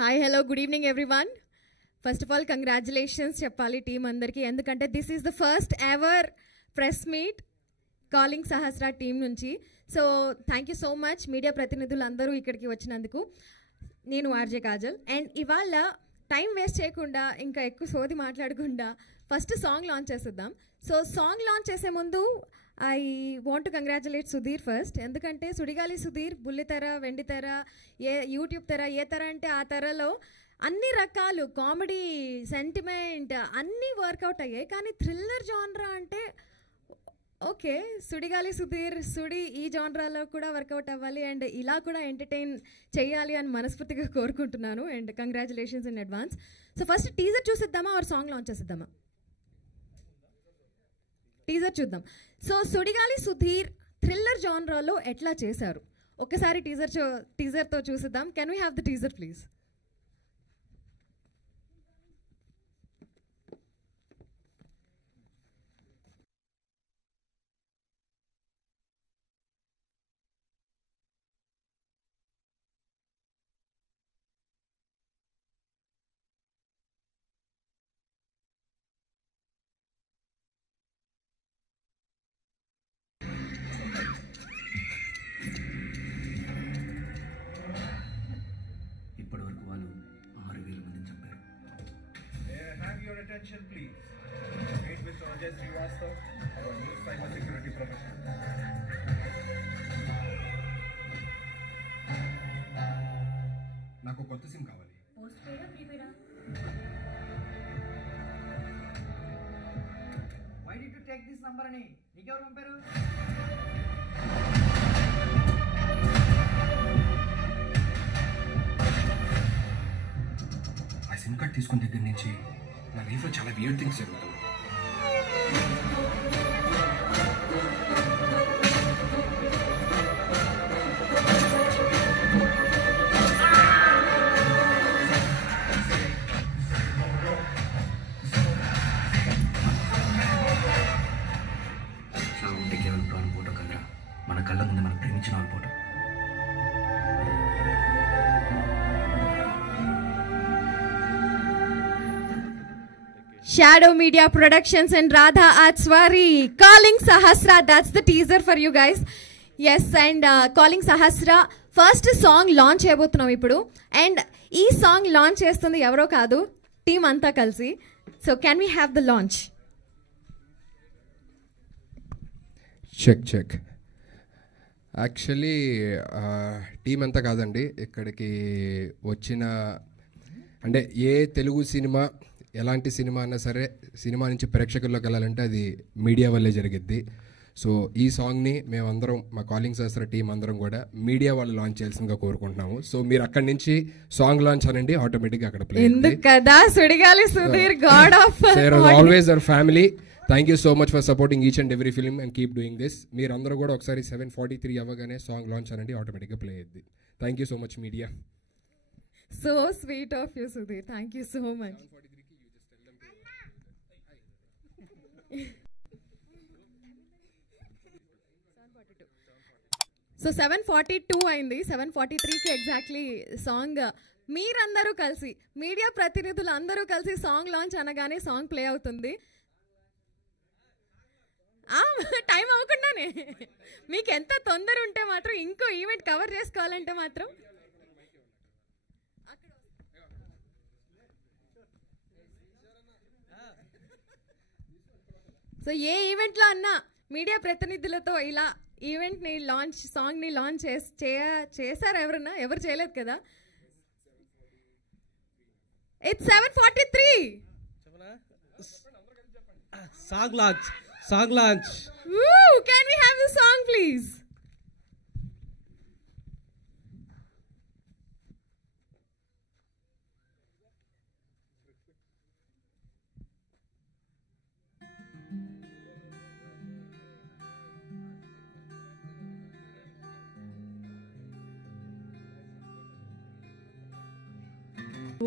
Hi hello good evening everyone. First of all congratulations చెప్పాలి team అందరికీ, ఎందుకంటే this is the first ever press meet calling Sahasra team నుంచి. So thank you so much media ప్రతినిధులు అందరూ ఇక్కడికి వచ్చినందుకు. నేను ఆర్జే కాజల్. అండ్ ఇవాళ టైం వేస్ట్ చేయకుండా ఇంకా ఎక్కువ సోది మాట్లాడకుండా ఫస్ట్ సాంగ్ లాంచ్ చేసేద్దాం. సో సాంగ్ లాంచ్ చేసే ముందు I want to congratulate Sudheer first. ఎందుకంటే సుడిగాలి సుధీర్ బుల్లితెర, వెండితెర, యూట్యూబ్ తెర, ఏ తెర అంటే ఆ తెరలో అన్ని రకాలు కామెడీ, సెంటిమెంట్ అన్నీ వర్కౌట్ అయ్యాయి. కానీ థ్రిల్లర్ జాన్రా అంటే ఓకే, సుడిగాలి సుధీర్ సుడి ఈ జాన్రాలో కూడా వర్కౌట్ అవ్వాలి అండ్ ఇలా కూడా ఎంటర్టైన్ చేయాలి అని మనస్ఫూర్తిగా కోరుకుంటున్నాను. And congratulations in advance. So first teaser చూసిద్దామా ఆర్ సాంగ్ లాంచ్ చేసిద్దామా? టీజర్ చూద్దాం. సో సుడిగాలి సుధీర్ థ్రిల్లర్ జాన్రాలో ఎట్లా చేశారు ఒక్కసారి టీజర్తో చూసిద్దాం. Can we have the teaser please? ఇప్పటివరకు వాళ్ళు 6,000 మందిని చంపారు. Have your attention please. Meet with Ajay Srivastav, our new cyber security professional. నాకు కొత్త సిమ్ కావాలి. పోస్ట్ పేడా ప్రీపెయిడా? Why did you take this number అని నీకెవరు పంపారు? ఆ సిమ్ కార్డ్ తీసుకున్న దగ్గర నుంచి నా లైఫ్లో చాలా వియర్డ్ థింగ్స్ జరుగుతాయి. అట్లా ఉంటే కేవలం ప్రాణం పోవటం కదరా, మన కళ్ళ ముందు మనం ప్రేమించిన వాళ్ళు పోవటం. Shadow Media Productions and Radha Atswari calling Sahasra. That's the teaser for you guys. Yes, and calling Sahasra first song launch చేయబోతున్నాం ఇప్పుడు. అండ్ ఈ సాంగ్ లాంచ్ చేస్తుంది ఎవరో కాదు, టీం అంతా కలిసి. So can we have the launch? Check actually team అంతా కాదండి, ఇక్కడికి వచ్చిన అంటే ఏ తెలుగు సినిమా ఎలాంటి సినిమా అన్నా సరే సినిమా నుంచి ప్రేక్షకుల్లోకి వెళ్ళాలంటే అది మీడియా వల్లే జరిగిద్ది. సో ఈ సాంగ్ని మేమందరం మా కాలింగ్ సహస్ర టీం అందరం కూడా మీడియా వాళ్ళు లాంచ్ చేయాల్సిందిగా కోరుకుంటున్నాము. సో మీరు అక్కడి నుంచి సాంగ్ లాంచ్ అనండి, ఆటోమేటిక్గా అక్కడ ప్లే ఎందుకు కదా Sudigali Sudheer god of always our family. Thank you so much for supporting each and every film and keep doing this. మీరు అందరూ కూడా ఒకసారి 7:43 అవ్వగానే సాంగ్ లాంచ్ అనండి, ఆటోమేటిక్గా ప్లే అయ్యింది. Thank you so much media. So sweet of you Sudheer, thank you so much. So 7:42 అయింది, 7:43కి exactly song మీరందరూ కలిసి మీడియా ప్రతినిధులు అందరూ కలిసి సాంగ్ లాంచ్ అనగానే సాంగ్ ప్లే అవుతుంది. టైం అవ్వకుండానే మీకు ఎంత తొందర ఉంటే మాత్రం ఇంకో ఈవెంట్ కవర్ చేసుకోవాలంటే మాత్రం సో ఏ ఈవెంట్లో అన్నా మీడియా ప్రతినిధులతో ఇలా ఈవెంట్ని లాంచ్ సాంగ్ని లాంచ్ చేశారు ఎవరన్నా? ఎవరు చేయలేదు కదా. It's 7:43. Song launch. Woo! Can we have the song please?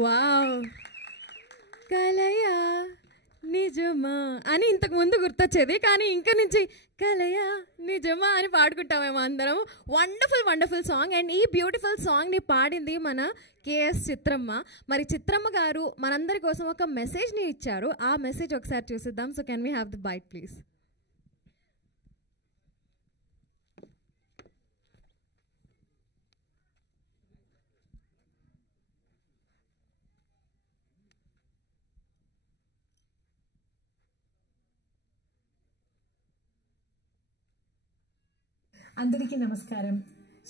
Wow. Kalaya నిజమా అని ఇంతకు ముందు గుర్తొచ్చేది, కానీ ఇంక నుంచి కలయా నిజమా అని పాడుకుంటామేమో అందరం. Wonderful wonderful song. అండ్ ఈ బ్యూటిఫుల్ సాంగ్ని పాడింది మన కేఎస్ చిత్రమ్మ. మరి చిత్రమ్మ గారు మనందరి కోసం ఒక మెసేజ్ని ఇచ్చారు. ఆ మెసేజ్ ఒకసారి చూసిద్దాం. So can we have the bite please? అందరికీ నమస్కారం.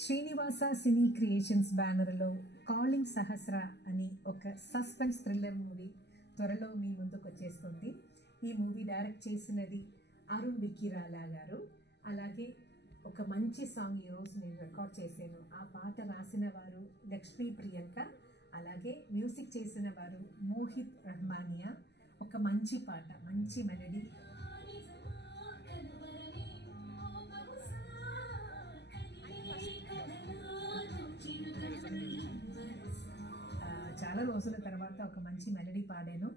శ్రీనివాస సినీ క్రియేషన్స్ బ్యానర్లో కాలింగ్ సహస్ర అని ఒక సస్పెన్స్ థ్రిల్లర్ మూవీ త్వరలో మీ ముందుకు వచ్చేస్తుంది. ఈ మూవీ డైరెక్ట్ చేసినది అరుణ్ విక్కిరాలా గారు. అలాగే ఒక మంచి సాంగ్ ఈరోజు నేను రికార్డ్ చేశాను. ఆ పాట రాసిన వారు లక్ష్మీ ప్రియాంక, అలాగే మ్యూజిక్ చేసిన వారు మోహిత్ రహమానియా. ఒక మంచి పాట, మంచి మెలడీ. చాలా రోజుల తర్వాత ఒక మంచి మెలడీ పాడాను.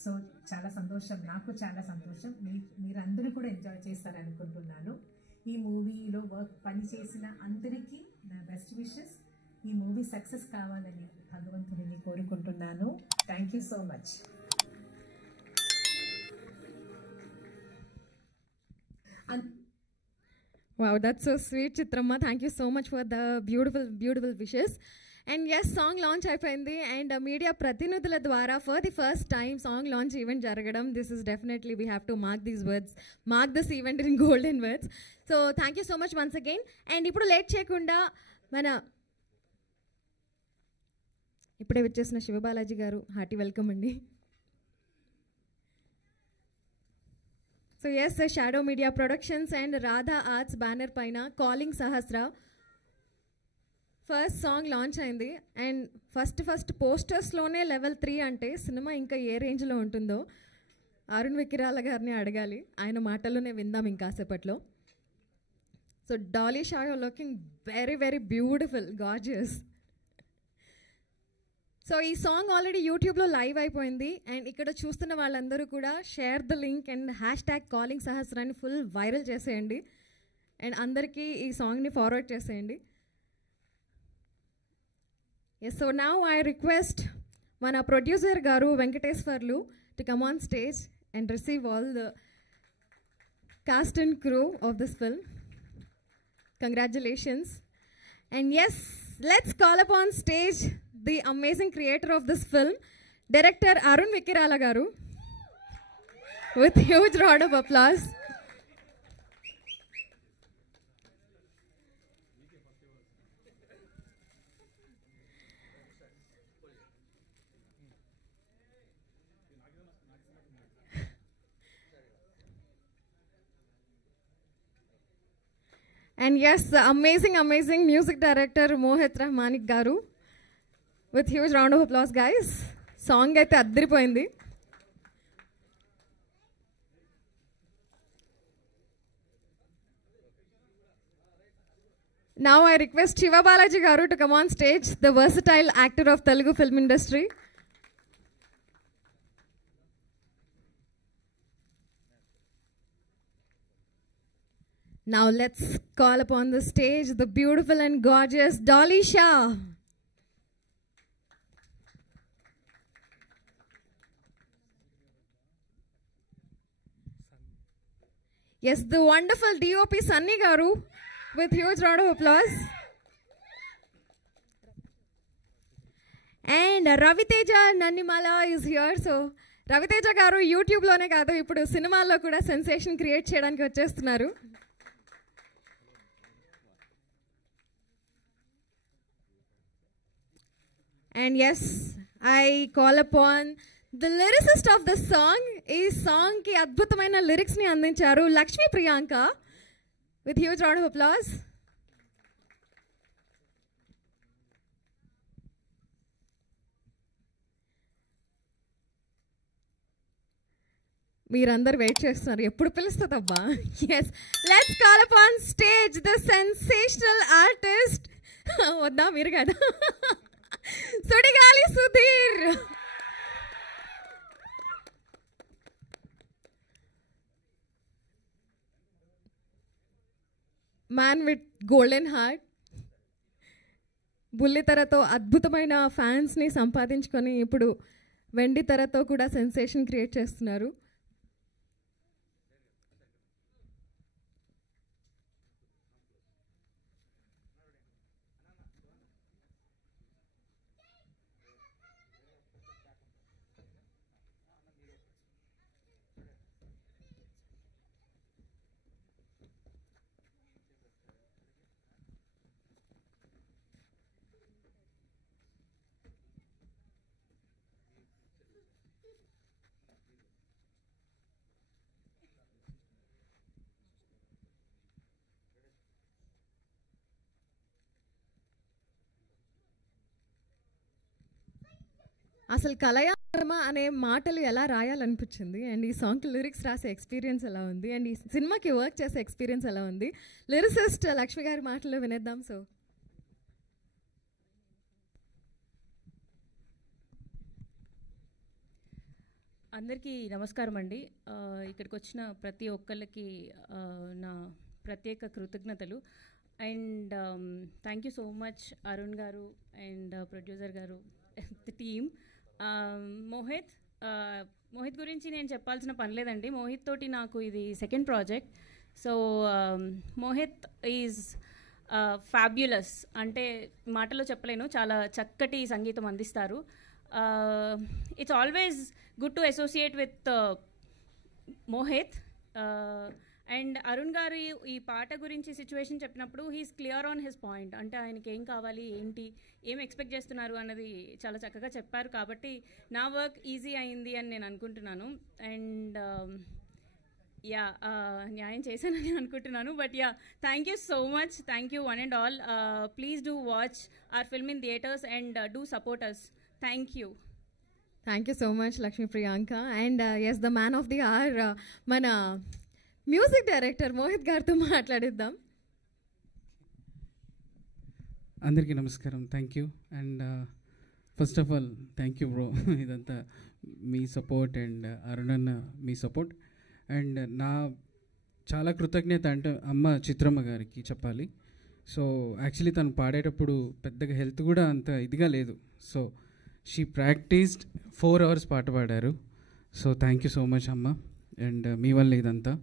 సో చాలా సంతోషం, నాకు చాలా సంతోషం. మీరందరూ కూడా ఎంజాయ్ చేస్తారనుకుంటున్నాను. ఈ మూవీలో పనిచేసిన అందరికీ నా బెస్ట్ విషెస్. ఈ మూవీ సక్సెస్ కావాలని భగవంతుడిని కోరుకుంటున్నాను. Thank you so much. Wow, that's so sweet, Chitramma. Thank you so much for the beautiful, beautiful wishes. And yes, song launch అయిపోయింది. And media ప్రతినిధుల ద్వారా for the first time song launch event జరగడం. This is definitely, we have to mark these words, mark this event in golden words. So thank you so much once again. And ఇప్పుడు late చేయకుండా మన ఇప్పుడే వచ్చేసిన శివబాలాజీ గారు, hearty welcome అండి. So yes, shadow media productions and Radha arts banner పైన calling Sahasra first song launch అయింది. And first పోస్టర్స్లోనే లెవెల్ 3 అంటే సినిమా ఇంకా ఏ రేంజ్లో ఉంటుందో అరుణ్ విక్కిరాల గారిని అడగాలి. ఆయన మాటల్లోనే విందాం ఇంకాసేపట్లో. So Dolly Shah looking very very beautiful, gorgeous. So ఈ సాంగ్ ఆల్రెడీ యూట్యూబ్లో లైవ్ అయిపోయింది. అండ్ ఇక్కడ చూస్తున్న వాళ్ళందరూ కూడా share the link and hashtag calling సహస్రాన్ని ఫుల్ వైరల్ చేసేయండి. అండ్ అందరికీ ఈ సాంగ్ని ఫార్వర్డ్ చేసేయండి. Yes, so now I request మన producer garu Venkateswarlu to come on stage and receive all the cast and crew of this film. Congratulations. And yes, let's call upon stage the amazing creator of this film, director Arun Vikkirala garu, with huge round of applause. And yes, the amazing music director Mohit Rahmanik garu, with huge round of applause, guys. Song aithe addiripoyindi. Now I request Shiva Balaji garu to come on stage, the versatile actor of Telugu film industry. Now let's call upon the stage the beautiful and gorgeous Dolly Shah. Yes, the wonderful DOP Sunny garu, with huge round of applause. And Raviteja Nannimala is here. So Raviteja garu YouTube lone kaadu, ippudu cinemalo kuda sensation create cheyadaniki vachestunnaru. And yes, I call upon the lyricist of the song. Ee song ki adbhutamaina lyrics ni andincharu Lakshmi Priyanka, with huge round of applause. మీరందరూ wait చేస్తున్నారు, ఎప్పుడు పిలుస్తుందబ్బా. Yes, let's call upon stage the sensational artist. వద్దా మీరు కదా, Sudigali Sudheer. Man with golden heart. బుల్లితెరతో అద్భుతమైన ఫ్యాన్స్ని సంపాదించుకొని ఇప్పుడు వెండి తెరతో కూడా సెన్సేషన్ క్రియేట్ చేస్తున్నారు. అసలు కలయామ అనే మాటలు ఎలా రాయాలనిపించింది, అండ్ ఈ సాంగ్కి లిరిక్స్ రాసే ఎక్స్పీరియన్స్ ఎలా ఉంది, అండ్ ఈ సినిమాకి వర్క్ చేసే ఎక్స్పీరియన్స్ ఎలా ఉంది, లిరిసిస్ట్ లక్ష్మి గారి మాటల్లో వినేద్దాం. సో అందరికీ నమస్కారం అండి. ఇక్కడికి వచ్చిన ప్రతి ఒక్కళ్ళకి నా ప్రత్యేక కృతజ్ఞతలు. And thank you so much Arun గారు అండ్ ప్రొడ్యూసర్ గారు, ది టీమ్. మోహిత్ గురించి నేను చెప్పాల్సిన పని లేదండి. మోహిత్ తోటి నాకు ఇది second project. So Mohit is fabulous, అంటే మాటలో చెప్పలేను, చాలా చక్కటి సంగీతం అందిస్తారు. It's always good to associate with Mohit. And Arun గారు ఈ పాట గురించి సిచ్యువేషన్ చెప్పినప్పుడు he's clear on his point, అంటే ఆయనకి ఏం కావాలి, ఏంటి, ఏం ఎక్స్పెక్ట్ చేస్తున్నారు అన్నది చాలా చక్కగా చెప్పారు. కాబట్టి నా వర్క్ ఈజీ అయింది అని నేను అనుకుంటున్నాను. అండ్ యా, న్యాయం చేశానని అనుకుంటున్నాను. But yeah, thank you so much. Thank you one and all. Please do watch our film in theatres and do support us. Thank you. Thank you so much Lakshmi Priyanka. And yes, the man of the hour మన music director Mohit గారితో మాట్లాడిద్దాం. అందరికీ నమస్కారం. Thank you. And first of all thank you bro, ఇదంతా మీ support and అరుణన్న మీ support. And నా చాలా కృతజ్ఞత అంటే అమ్మ చిత్రమ్మ గారికి చెప్పాలి. సో యాక్చువల్లీ తను పాడేటప్పుడు పెద్దగా హెల్త్ కూడా అంత ఇదిగా లేదు. సో షీ ప్రాక్టీస్డ్ 4 hours పాట పాడారు. So thank you so much అమ్మ. అండ్ మీ వల్ల ఇదంతా.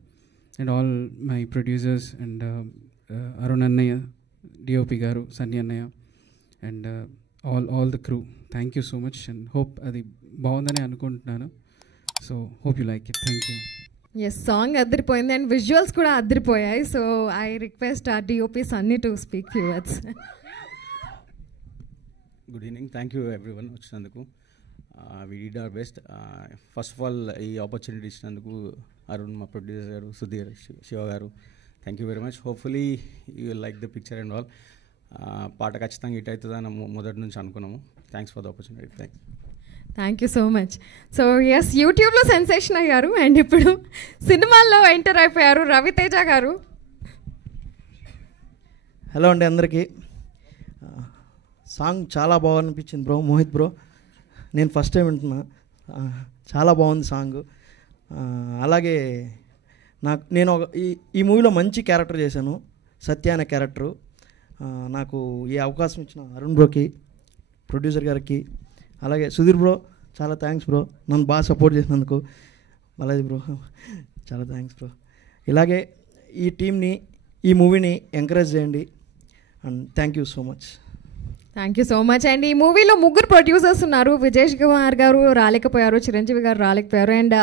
And all my producers and Arun అన్నయ్య, డిఓపి గారు, సన్నీ అన్నయ్య, and all the crew, thank you so much. And hope అది బాగుందని అనుకుంటున్నాను. So hope you like it. Thank you. Yes, song అద్దరిపోయింది అండ్ విజువల్స్ కూడా అద్దరిపోయాయి. So I request our DOP Sunny to speak few words. Good evening. Thank you everyone వచ్చినందుకు. We did our best. First of all ఈ opportunity ఇచ్చినందుకు అరుణ్, మా producer గారు, సుధీర్, శివ గారు, thank you very much. Hopefully you like the picture and all. పాట ఖచ్చితంగా hit అవుతుందని మొదటి నుంచి అనుకున్నాము. Thanks for the opportunity. Thank you so much. So yes, యూట్యూబ్లో సెన్సేషన్ అయ్యారు అండ్ ఇప్పుడు సినిమాల్లో ఎంటర్ అయిపోయారు రవితేజ గారు. హలో అండి అందరికీ. సాంగ్ చాలా బాగా అనిపించింది బ్రో, మోహిత్ బ్రో. నేను ఫస్ట్ టైం వింటున్నా. చాలా బాగుంది సాంగ్. అలాగే నేను ఈ మూవీలో మంచి క్యారెక్టర్ చేశాను, సత్య అనే క్యారెక్టరు. నాకు ఈ అవకాశం ఇచ్చిన అరుణ్ బ్రోకి, ప్రొడ్యూసర్ గారికి, అలాగే సుధీర్ బ్రో చాలా థ్యాంక్స్ బ్రో, నన్ను బాగా సపోర్ట్ చేసినందుకు. బాలాజీ బ్రో చాలా థ్యాంక్స్ బ్రో. ఇలాగే ఈ టీంని, ఈ మూవీని ఎంకరేజ్ చేయండి. And thank you so much. Thank you so much. And ఈ మూవీలో 3 ప్రొడ్యూసర్స్ ఉన్నారు. విజేష్ కుమార్ గారు రాలేకపోయారు, చిరంజీవి గారు రాలేకపోయారు, అండ్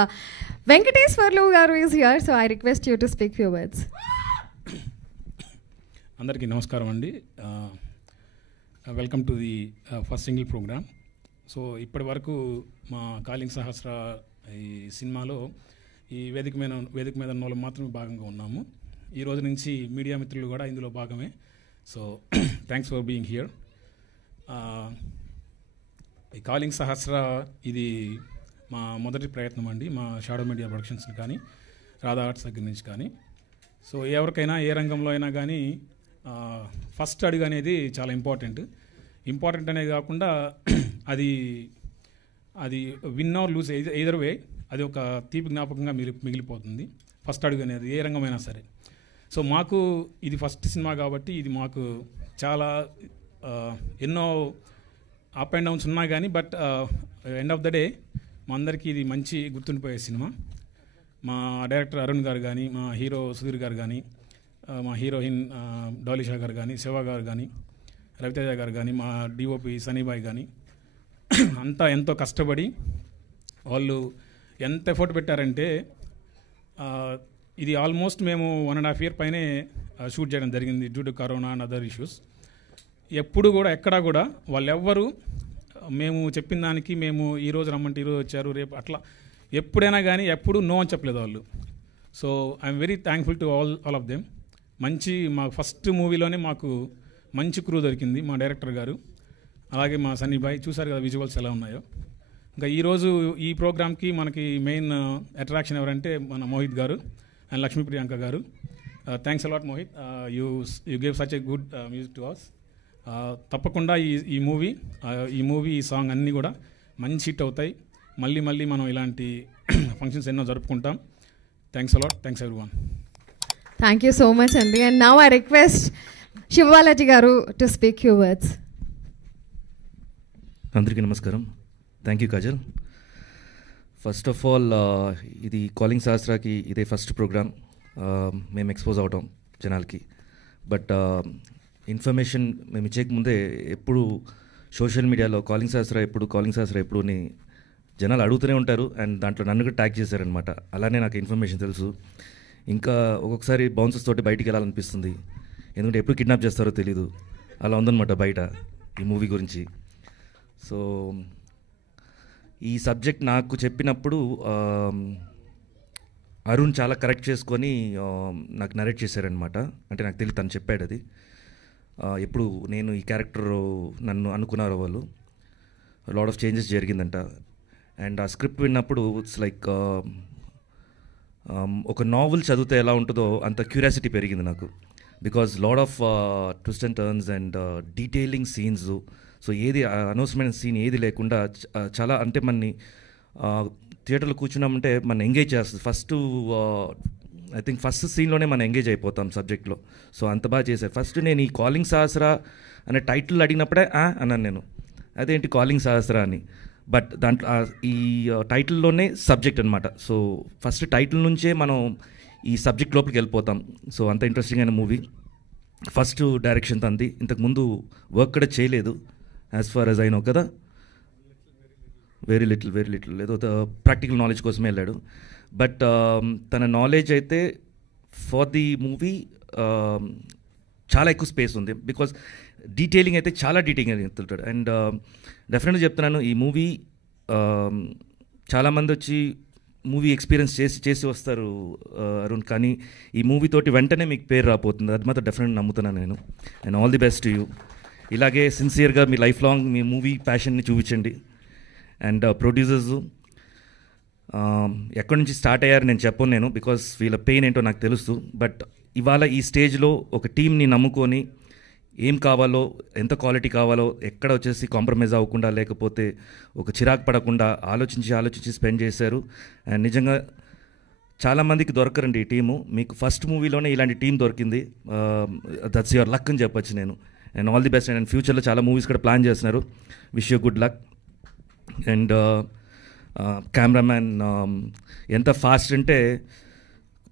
వెంకటేశ్వర్లు గారు is here. So I request you to speak few words. అందరికీ నమస్కారం అండి. Welcome to the first single programme. So ఇప్పటి వరకు మా కాలింగ్ సహస్ర ఈ సినిమాలో ఈ వేదిక మీద ఉన్న వాళ్ళు మాత్రమే భాగంగా ఉన్నాము. ఈ రోజు నుంచి మీడియా మిత్రులు కూడా ఇందులో భాగమే. So thanks for being here. ఈ కాలింగ్ సహస్ర ఇది మా మొదటి ప్రయత్నం అండి, మా షాడో మీడియా ప్రొడక్షన్స్ కానీ, రాధా ఆర్ట్స్ దగ్గర నుంచి కానీ. సో ఎవరికైనా ఏ రంగంలో అయినా కానీ ఫస్ట్ అడుగు అనేది చాలా ఇంపార్టెంట్ అనేది కాకుండా అది విన్ ఆర్ లూజ్ ఎయిదర్ వే అది ఒక తీపి జ్ఞాపకంగా మిగిలిపోతుంది. ఫస్ట్ అడుగు అనేది ఏ రంగమైనా సరే. సో మాకు ఇది ఫస్ట్ సినిమా కాబట్టి ఇది మాకు చాలా ఎన్నో అప్ అండ్ డౌన్స్ ఉన్నా కానీ but end of the day మా అందరికీ ఇది మంచి గుర్తుండిపోయే సినిమా. మా డైరెక్టర్ అరుణ్ గారు కానీ, మా హీరో సుధీర్ గారు కానీ, మా హీరోయిన్ డాలిషా గారు కానీ, శివ గారు కానీ, రవితేజ గారు కానీ, మా డిఓపి సనీబాయ్ కానీ అంతా ఎంతో కష్టపడి వాళ్ళు ఎంత ఎఫర్ట్ పెట్టారంటే ఇది ఆల్మోస్ట్ మేము 1.5 year పైనే షూట్ చేయడం జరిగింది due to corona and other issues. ఎప్పుడు కూడా ఎక్కడా కూడా వాళ్ళెవ్వరూ మేము చెప్పిన దానికి మేము ఈరోజు రమ్మంటే ఈరోజు వచ్చారు రేపు అట్లా ఎప్పుడైనా కానీ ఎప్పుడు నో అని చెప్పలేదు వాళ్ళు. So I'm very thankful to all of them. మంచి మా ఫస్ట్ మూవీలోనే మాకు మంచి క్రూ దొరికింది, మా డైరెక్టర్ గారు, అలాగే మా సన్నీబాయ్. చూసారు కదా విజువల్స్ ఎలా ఉన్నాయో. ఇంకా ఈరోజు ఈ ప్రోగ్రామ్కి మనకి మెయిన్ అట్రాక్షన్ ఎవరంటే మన మోహిత్ గారు అండ్ లక్ష్మీ ప్రియాంక గారు. Thanks a lot Mohit, you gave such a good music to us. తప్పకుండా ఈ మూవీ ఈ సాంగ్ అన్నీ కూడా మంచి హిట్ అవుతాయి. మళ్ళీ మనం ఇలాంటి ఫంక్షన్స్ ఎన్నో జరుపుకుంటాం. Thanks a lot, thanks everyone. Thank you so much అండి. And now I request Siva Balaji garu to speak few words. అందరికీ నమస్కారం. Thank you Kajal. First of all ఇది కాలింగ్ సహస్రాకి ఇదే ఫస్ట్ ప్రోగ్రామ్ మేము ఎక్స్పోజ్ అవటం జనాలకి. బట్ ఇన్ఫర్మేషన్ మేము ఇచ్చేక ముందే ఎప్పుడు సోషల్ మీడియాలో కాలింగ్ సహస్రా ఎప్పుడు అని జనాలు అడుగుతూనే ఉంటారు. అండ్ దాంట్లో నన్ను కూడా ట్యాగ్ చేశారనమాట. అలానే నాకు ఇన్ఫర్మేషన్ తెలుసు. ఇంకా ఒక్కొక్కసారి బౌన్సర్స్ తోటి బయటికి వెళ్ళాలనిపిస్తుంది, ఎందుకంటే ఎప్పుడు కిడ్నాప్ చేస్తారో తెలీదు. అలా ఉందన్నమాట బయట ఈ మూవీ గురించి. సో ఈ సబ్జెక్ట్ నాకు చెప్పినప్పుడు అరుణ్ చాలా కరెక్ట్ చేసుకొని నాకు నరేట్ చేశారనమాట. అంటే నాకు తెలియదు, తను చెప్పాడు అది. ఎప్పుడు నేను ఈ క్యారెక్టర్ నన్ను అనుకున్నారో వాళ్ళు లాట్ ఆఫ్ చేంజెస్ జరిగిందంట. అండ్ ఆ స్క్రిప్ట్ విన్నప్పుడు ఇట్స్ లైక్ ఒక నావెల్ చదివితే ఎలా ఉంటుందో అంత క్యూరియాసిటీ పెరిగింది నాకు. Because lot of twist and turns and detailing scenes. So ఏది అనౌన్స్మెంట్ సీన్ ఏది లేకుండా చాలా అంటే మనని థియేటర్లో కూర్చున్నామంటే మనం ఎంగేజ్ చేస్తుంది. ఐ థింక్ ఫస్ట్ సీన్లోనే మనం ఎంగేజ్ అయిపోతాం సబ్జెక్ట్లో. సో అంత బాగా చేశారు. ఫస్ట్ నేను ఈ కాలింగ్ సహస్రా అనే టైటిల్ అడిగినప్పుడే అన్నాను నేను, అదేంటి కాలింగ్ సహస్రా అని. బట్ దాంట్లో ఈ టైటిల్లోనే సబ్జెక్ట్ అనమాట. సో ఫస్ట్ టైటిల్ నుంచే మనం ఈ సబ్జెక్ట్ లోపలికి వెళ్ళిపోతాం. సో అంత ఇంట్రెస్టింగ్ అయిన మూవీ. ఫస్ట్ డైరెక్షన్ తంది, ఇంతకుముందు వర్క్ కూడా చేయలేదు as far as I know కదా. వెరీ లిటిల్ ఏదో ప్రాక్టికల్ నాలెడ్జ్ కోసమే వెళ్ళాడు. బట్ తన నాలెడ్జ్ అయితే ఫర్ ది మూవీ చాలా ఎక్కువ స్పేస్ ఉంది. బికాజ్ డీటెయిలింగ్ అయితే చాలా డీటెయిలింగ్ వెళ్తుంటాడు. అండ్ డెఫినెట్గా చెప్తున్నాను, ఈ మూవీ చాలామంది వచ్చి మూవీ ఎక్స్పీరియన్స్ చేసి వస్తారు అరుణ్, కానీ ఈ మూవీ తోటి వెంటనే మీకు పేరు రాబోతుంది. అది మాత్రం డెఫినెట్గా నమ్ముతున్నాను నేను. And all the best to you. ఇలాగే సిన్సియర్గా మీ లైఫ్ లాంగ్ మీ మూవీ ప్యాషన్ని చూపించండి. అండ్ ప్రొడ్యూసర్స్ ఎక్కడి నుంచి స్టార్ట్ అయ్యారు నేను చెప్పను నేను, బికాస్ వీళ్ళ పెయిన్ ఏంటో నాకు తెలుసు. బట్ ఇవాళ ఈ స్టేజ్లో ఒక టీంని నమ్ముకొని ఏం కావాలో, ఎంత క్వాలిటీ కావాలో, ఎక్కడ వచ్చేసి కాంప్రమైజ్ అవ్వకుండా, లేకపోతే ఒక చిరాకు పడకుండా ఆలోచించి స్పెండ్ చేశారు. అండ్ నిజంగా చాలామందికి దొరకరండి ఈ టీము. మీకు ఫస్ట్ మూవీలోనే ఇలాంటి టీం దొరికింది. దట్స్ యువర్ లక్ అని చెప్పొచ్చు నేను. And all the best. And ఫ్యూచర్లో చాలా మూవీస్ కూడా ప్లాన్ చేస్తున్నారు. Wish you good luck. And cameraman ఎంత ఫాస్ట్ అంటే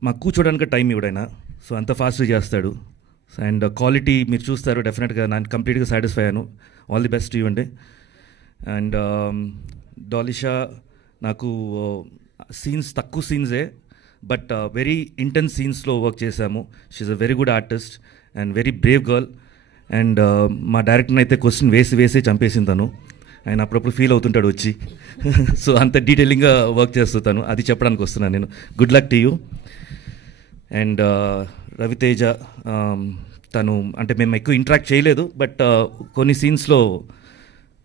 మాకు కూర్చోడానికి టైం ఇవ్వడైనా, సో అంత ఫాస్ట్గా చేస్తాడు. అండ్ క్వాలిటీ మీరు చూస్తారు డెఫినెట్గా. నేను కంప్లీట్గా సాటిస్ఫై అయ్యాను. ఆల్ ది బెస్ట్ యూ అండి. అండ్ డాలిషా నాకు సీన్స్ తక్కువ సీన్సే, బట్ వెరీ ఇంటెన్స్ సీన్స్లో వర్క్ చేశాము. She's a very good artist and very brave girl. And మా డైరెక్టర్ని అయితే క్వశ్చన్ వేసి చంపేసింది తను. ఆయన అప్పుడప్పుడు ఫీల్ అవుతుంటాడు వచ్చి. సో అంత డీటెయిలింగ్గా వర్క్ చేస్తాను, అది చెప్పడానికి వస్తున్నాను నేను. Good luck to you. And Raviteja, తను అంటే మేము ఎక్కువ ఇంటరాక్ట్ చేయలేదు, బట్ కొన్ని సీన్స్లో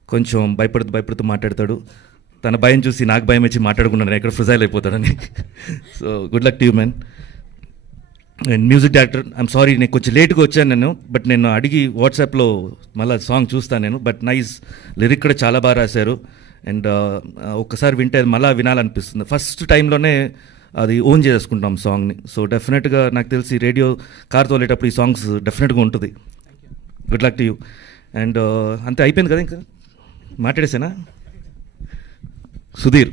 కొంచెం భయపడుతూ మాట్లాడతాడు. తన భయం చూసి నాకు భయం వచ్చి మాట్లాడుకున్నాను, ఎక్కడ ఫ్రిజైల్ అయిపోతాడని. So good luck to you man. And music director, I'm sorry నేను కొంచెం లేట్గా వచ్చాను నేను, బట్ నేను అడిగి వాట్సాప్లో మళ్ళీ సాంగ్ చూస్తాను నేను. బట్ నైస్ లిరిక్ కూడా చాలా బాగా రాశారు. అండ్ ఒక్కసారి వింటే మళ్ళీ వినాలనిపిస్తుంది. ఫస్ట్ టైంలోనే అది ఓన్ చేసుకుంటాం సాంగ్ని. సో డెఫినెట్గా నాకు తెలిసి రేడియో కార్ తోలేటప్పుడు ఈ సాంగ్స్ డెఫినెట్గా ఉంటుంది. Good luck to you. And అంతే అయిపోయింది కదా, ఇంకా మాట్లాడేసానా? సుధీర్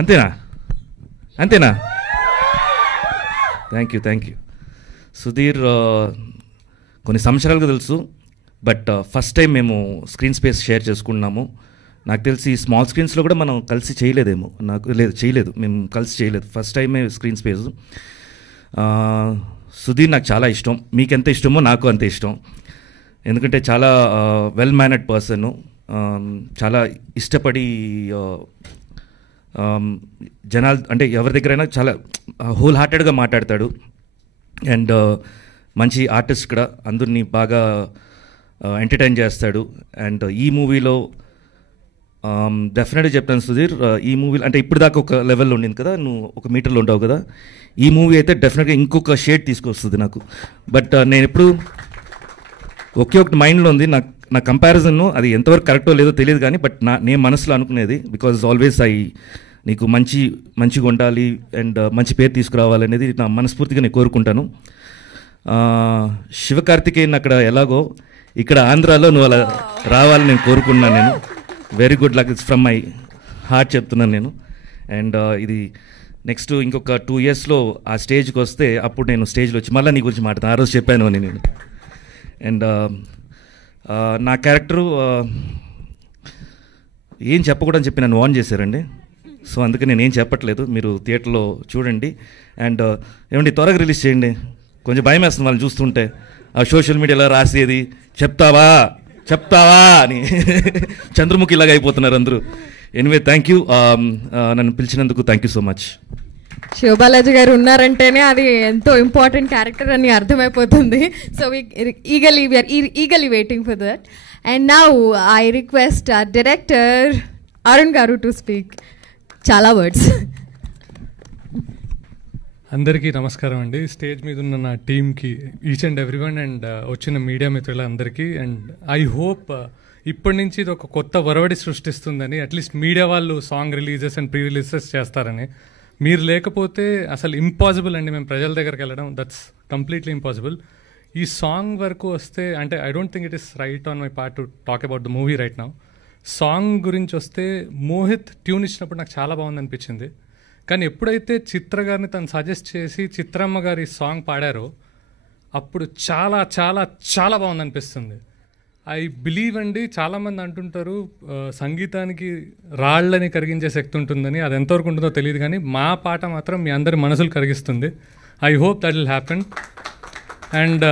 అంతేనా? Thank you Sudheer. కొన్ని సంవత్సరాలుగా తెలుసు, బట్ ఫస్ట్ టైం మేము స్క్రీన్ స్పేస్ షేర్ చేసుకున్నాము. నాకు తెలిసి స్మాల్ స్క్రీన్స్లో కూడా మనం కలిసి చేయలేదేమో, చేయలేదు, మేము కలిసి చేయలేదు, ఫస్ట్ టైమే స్క్రీన్ స్పేస్. సుధీర్ నాకు చాలా ఇష్టం, మీకు ఎంత ఇష్టమో నాకు అంతే ఇష్టం. ఎందుకంటే చాలా వెల్ మేనర్డ్ పర్సన్, చాలా ఇష్టపడి జనాలు అంటే ఎవరి దగ్గరైనా చాలా హోల్ హార్టెడ్గా మాట్లాడతాడు. అండ్ మంచి ఆర్టిస్ట్ కూడా, అందరినీ బాగా ఎంటర్టైన్ చేస్తాడు. అండ్ ఈ మూవీలో డెఫినెట్గా చెప్తాను సుధీర్, ఈ మూవీలో అంటే ఇప్పుడు దాకా ఒక లెవెల్లో ఉండింది కదా, నువ్వు ఒక మీటర్లో ఉంటావు కదా, ఈ మూవీ అయితే డెఫినెట్గా ఇంకొక షేడ్ తీసుకొస్తుంది నాకు. బట్ నేను ఎప్పుడు ఒకే ఒకటి మైండ్లో ఉంది, నా కంపారిజన్ అది ఎంతవరకు కరెక్టో లేదో తెలియదు కానీ, బట్ నేను మనసులో అనుకునేది, బికాజ్ ఆల్వేస్ నీకు మంచిగా ఉండాలి అండ్ మంచి పేరు తీసుకురావాలనేది నా మనస్ఫూర్తిగా నేను కోరుకుంటాను. శివకార్తికేయన్ అక్కడ ఎలాగో ఇక్కడ ఆంధ్రాలో నువ్వు అలా రావాలని నేను కోరుకున్నాను. నేను very good luck, it's from my heart చెప్తున్నాను నేను. అండ్ ఇది నెక్స్ట్ ఇంకొక 2 yearsలో ఆ స్టేజ్కి వస్తే అప్పుడు నేను స్టేజ్లో వచ్చి మళ్ళీ నీ గురించి మాట్లాడతాను. ఆ రోజు చెప్పాను అని నేను. అండ్ నా క్యారెక్టరు ఏం చెప్పకూడదని చెప్పి నన్ను వార్న్ చేశారండి. సో అందుకే నేను ఏం చెప్పట్లేదు, మీరు థియేటర్లో చూడండి. అండ్ ఏమండి త్వరగా రిలీజ్ చేయండి, కొంచెం భయం వేస్తుంది వాళ్ళని చూస్తుంటే, ఆ సోషల్ మీడియాలో రాసేది చెప్తావా అని చంద్రముఖి ఇలాగా అయిపోతున్నారు అందరూ. ఎనివే థ్యాంక్ యూ, నన్ను పిలిచినందుకు thank you so much. Siva Balaji garu ఉన్నారంటేనే అది ఎంతో ఇంపార్టెంట్ క్యారెక్టర్ అని అర్థమైపోతుంది. So eagerly waiting for that. And now I request director Arun garu to speak చాలా వర్డ్స్. అందరికీ నమస్కారం అండి. స్టేజ్ మీద ఉన్న నా టీమ్కి, ఈచ్ అండ్ ఎవ్రీవన్, అండ్ వచ్చిన మీడియా మిత్రులందరికీ. అండ్ ఐ హోప్ ఇప్పటి నుంచి ఇది ఒక కొత్త వరవడి సృష్టిస్తుందని, అట్లీస్ట్ మీడియా వాళ్ళు song releases and pre releases చేస్తారని. మీరు లేకపోతే అసలు ఇంపాసిబుల్ అండి మేము ప్రజల దగ్గరికి వెళ్ళడం, దట్స్ కంప్లీట్లీ ఇంపాసిబుల్. ఈ సాంగ్ వరకు వస్తే అంటే I don't think it is right on my part to talk about the movie right now. Song గురించి వస్తే మోహిత్ ట్యూన్ ఇచ్చినప్పుడు నాకు చాలా బాగుంది అనిపించింది. కానీ ఎప్పుడైతే చిత్ర గారిని తను సజెస్ట్ చేసి చిత్రమ్మ గారి సాంగ్ పాడారో అప్పుడు చాలా చాలా చాలా బాగుంది అనిపిస్తుంది. ఐ బిలీవ్ అండి, చాలామంది అంటుంటారు సంగీతానికి రాళ్ళని కరిగించే శక్తి ఉంటుందని. అది ఎంతవరకు ఉంటుందో తెలియదు కానీ మా పాట మాత్రం మీ అందరి మనసులు కరిగిస్తుంది. I hope that will happen. And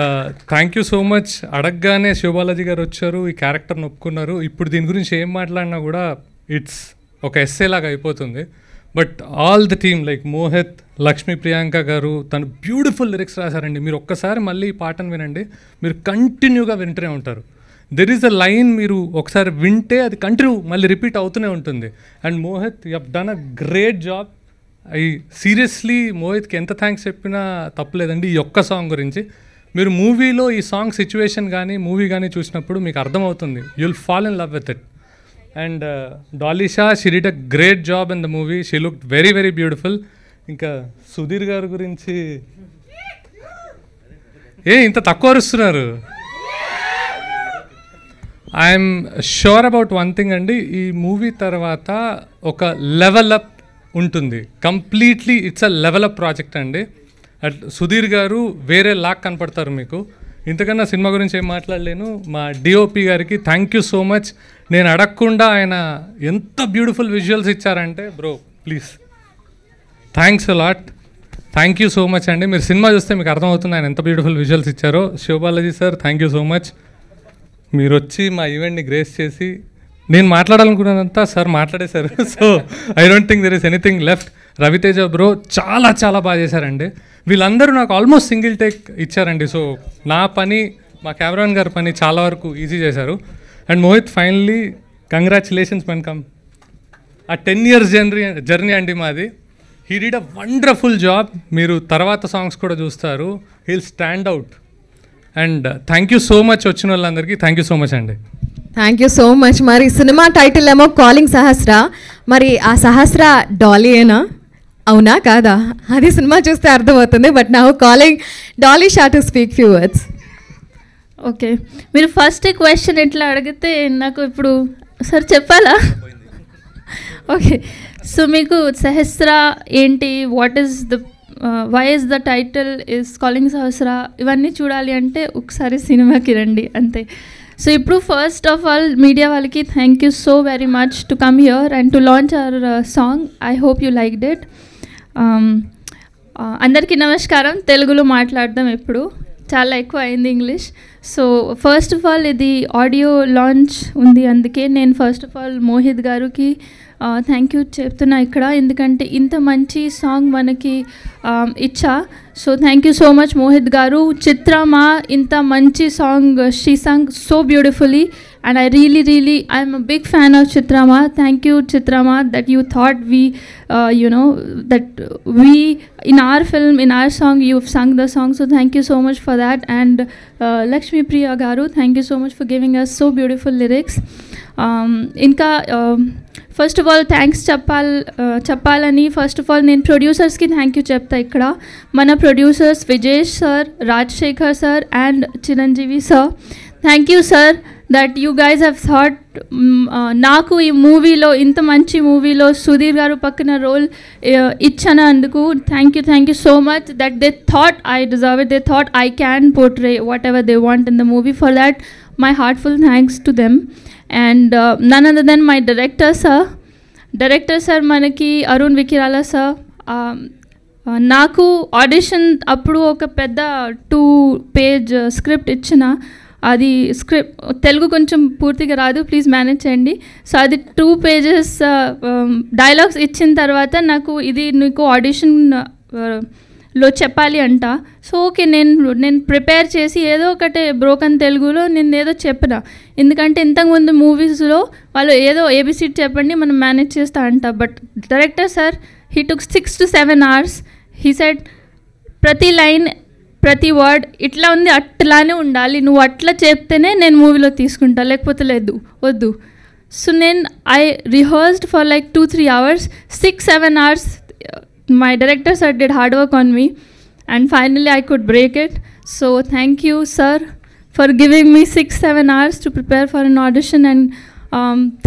thank you so much. అడగగానే శివబాలాజీ గారు వచ్చారు, ఈ క్యారెక్టర్ని ఒప్పుకున్నారు. ఇప్పుడు దీని గురించి ఏం మాట్లాడినా కూడా ఇట్స్ ఒక ఎస్సే లాగా అయిపోతుంది. But all the team like Mohit, Lakshmi Priyanka గారు తను బ్యూటిఫుల్ లిరిక్స్ రాశారండి. మీరు ఒక్కసారి మళ్ళీ ఈ పాటను వినండి, మీరు కంటిన్యూగా వింటూనే ఉంటారు. దెర్ ఈస్ అ లైన్ మీరు ఒకసారి వింటే అది కంటిన్యూ మళ్ళీ రిపీట్ అవుతూనే ఉంటుంది. And Mohit, you have done a great job. Seriously మోహిత్కి ఎంత థ్యాంక్స్ చెప్పినా తప్పలేదండి ఈ ఒక్క సాంగ్ గురించి. మీరు మూవీలో ఈ సాంగ్ సిచ్యువేషన్ కానీ మూవీ కానీ చూసినప్పుడు మీకు అర్థమవుతుంది, you will fall in love with it. And Dolly Shah, she did a great job in the movie, she looked very very beautiful. ఇంకా సుధీర్ గారి గురించి ఇంత తక్కువ అరుస్తున్నారు? I'm sure about one thing అండి, ఈ మూవీ తర్వాత ఒక లెవెల్ అప్ ఉంటుంది. Completely it's a level up project అండి. సుధీర్ గారు వేరే లాక్ కనపడతారు మీకు. ఇంతకన్నా సినిమా గురించి ఏం మాట్లాడలేను. మా డిఓపి గారికి థ్యాంక్ యూ సో మచ్. నేను అడగకుండా ఆయన ఎంత బ్యూటిఫుల్ విజువల్స్ ఇచ్చారంటే bro please thanks a lot. Thank you so much అండి. మీరు సినిమా చూస్తే మీకు అర్థమవుతుంది ఆయన ఎంత బ్యూటిఫుల్ విజువల్స్ ఇచ్చారో. Siva Balaji sir thank you so much. మీరు వచ్చి మా ఈవెంట్ని గ్రేస్ చేసి, నేను మాట్లాడాలనుకున్నదంతా సార్ మాట్లాడేశారు. So I don't think there is anything left. Ravi Teja bro చాలా చాలా బాగా చేశారండి. వీళ్ళందరూ నాకు ఆల్మోస్ట్ సింగిల్ టేక్ ఇచ్చారండి. సో నా పని, మా కెమెరాన్ గారి పని చాలా వరకు ఈజీ చేశారు. And Mohit finally congratulations men come. ఆ 10 years జర్నీ అండి మాది. He did a wonderful job. మీరు తర్వాత సాంగ్స్ కూడా చూస్తారు. He will stand out. And thank you so much వచ్చిన వాళ్ళందరికీ థ్యాంక్ యూ సో మచ్ అండి. Thank you so much. మరి సినిమా టైటిల్ ఏమో కాలింగ్ సహస్ర, మరి ఆ సహస్ర డాలీయేనా? అవునా కాదా అది సినిమా చూస్తే అర్థమవుతుంది. బట్ నా calling Dolly Shah to speak few words. Okay, మీరు ఫస్ట్ క్వశ్చన్ ఎట్లా అడిగితే నాకు ఇప్పుడు సార్ చెప్పాలా? ఓకే, సో మీకు సహస్ర ఏంటి, what is the why is the title is calling Sahasra, ఇవన్నీ చూడాలి అంటే ఒకసారి సినిమాకి రండి అంతే. సో ఇప్పుడు ఫస్ట్ ఆఫ్ ఆల్ మీడియా వాళ్ళకి thank you so very much to come here and to launch our song. I hope you liked it. అందరికీ నమస్కారం. తెలుగులో మాట్లాడదాం, ఇప్పుడు చాలా ఎక్కువ అయింది English. So first of all ఇది ఆడియో లాంచ్ ఉంది, అందుకే నేను ఫస్ట్ ఆఫ్ ఆల్ మోహిత్ గారికి థ్యాంక్ యూ చెప్తున్నా ఇక్కడ, ఎందుకంటే ఇంత మంచి సాంగ్ మనకి ఇచ్చా. So thank you so much Mohit గారు. చిత్రమా ఇంత మంచి song, she song so beautifully and I really I'm a big fan of Chitrama. Thank you Chitrama that you thought we that we in our film, in our song, you've sung the song, so thank you so much for that. And Lakshmi Priya garu, thank you so much for giving us so beautiful lyrics. Inka first of all thanks చెప్పాలని first of all నేను ప్రొడ్యూసర్స్కి thank you చెప్తా. ఇక్కడ మన producers Vijesh sir, Rajasekhar sir and Chiranjeevi sir, thank you sir that you guys have thought నాకు ఈ మూవీలో, ఇంత మంచి మూవీలో సుధీర్ గారు పక్కన రోల్ ఇచ్చినందుకు thank you so much. That they thought I deserve it, they thought I can portray what ever they want in the movie. For that my heartful thanks to them. And none other than my director sir manaki Arun Vikirala sir. నాకు audition అప్పుడు ఒక పెద్ద 2-page script ఇచ్చిన, అది script Telugu కొంచెం పూర్తిగా రాదు, please manage చేయండి. సో అది 2 pages డైలాగ్స్ ఇచ్చిన తర్వాత నాకు ఇది నీకు ఆడిషన్ లో చెప్పాలి అంట. సో ఓకే, నేను ప్రిపేర్ చేసి ఏదో ఒకటి బ్రోకన్ తెలుగులో నేను ఏదో చెప్పిన, ఎందుకంటే ఇంతకుముందు మూవీస్లో వాళ్ళు ఏదో ఏబిసిడ్ చెప్పండి మనం మేనేజ్ చేస్తా అంట. But director sir he took 6 to 7 hours. He said ప్రతి లైన్ ప్రతి వర్డ్ ఇట్లా ఉంది, అట్లానే ఉండాలి, నువ్వు అట్లా చెప్తేనే నేను మూవీలో తీసుకుంటా, లేకపోతే లేదు వద్దు. సో నేను I rehearsed for like 2-3 hours, 6-7 hours. My director sir did hard work on me and finally I could break it. So thank you sir for giving me 6-7 hours to prepare for an audition and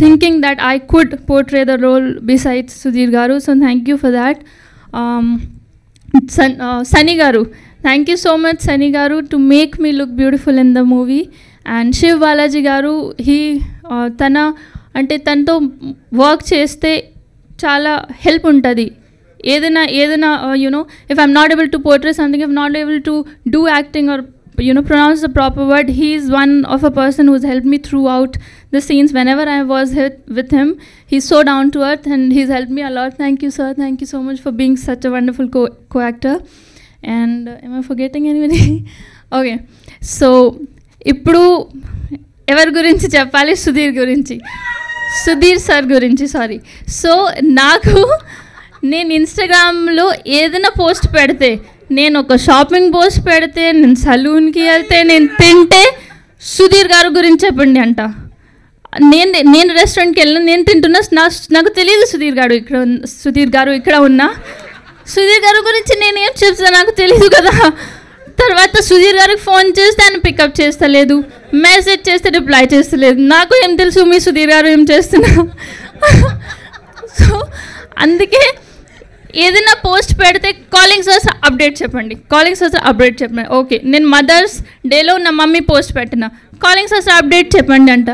thinking that I could portray the role besides Sudhir garu. So thank you for that. Sunny garu, thank you so much Sunny garu to make me look beautiful in the movie. And Shiv Balaji garu, he అంటే తనతో work చేస్తే చాలా help ఉంటుంది. ఏదైనా if I'm not able to portray something, if I'm not able to do acting or pronounce the proper word, he is one of a person who's helped me throughout the scenes. Whenever I was with him, he's so down to earth and he's helped me a lot. Thank you sir, thank you so much for being such a wonderful co-actor. And am I forgetting anybody? Okay, so ఇప్పుడు ఎవరి గురించి చెప్పాలి? Sudheer sir గురించి sorry. So నాకు నేను ఇన్స్టాగ్రామ్లో ఏదైనా post పెడితే, నేను ఒక షాపింగ్ పోస్ట్ పెడితే, నేను సలూన్కి వెళ్తే, నేను తింటే సుధీర్ గారు గురించి చెప్పండి అంట. నేను రెస్టారెంట్కి వెళ్ళిన, నేను తింటున్నా, నాకు తెలియదు సుధీర్ గారు ఇక్కడ ఉన్నా. సుధీర్ గారు గురించి నేనేం చెప్తాను నాకు తెలియదు కదా. తర్వాత సుధీర్ గారికి ఫోన్ చేస్తే ఆయన పికప్ చేస్తలేదు, మెసేజ్ చేస్తే రిప్లై చేస్తలేదు. నాకు ఏం తెలుసు మీ సుధీర్ గారు ఏం చేస్తున్నా. సో అందుకే ఏదైనా పోస్ట్ పెడితే కాలింగ్ సహస్ర అప్డేట్ చెప్పండి. ఓకే, నేను మదర్స్ డేలో నా మమ్మీ పోస్ట్ పెట్టిన, కాలింగ్ సహస్ర అప్డేట్ చెప్పండి అంట.